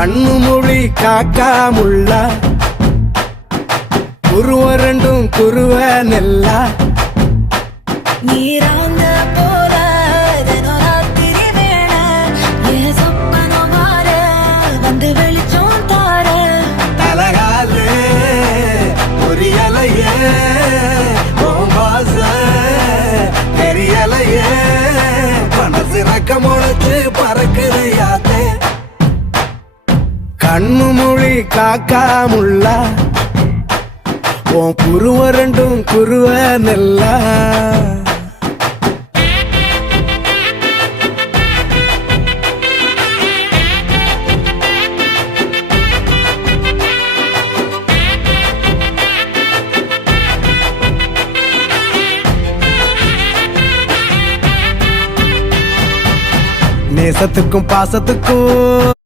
கண்ணு மொழி காக்காமுள்ள குருவரண்டும் குருவ நெல்லா நீராங்க போல ராத்திரி வேண என் சொப்பனம் மாற வந்து வெளிச்சம் தார தலகாலே பொரியலையே ஓம்பாச தெரியலையே மனசு ரக்க முளைச்சு பறக்குறையாத்தே கண்ணு மொழி காக்காமுள்ள உன் குருவரண்டும் குருவ நெல்லா நேசத்துக்கும் பாசத்துக்கும்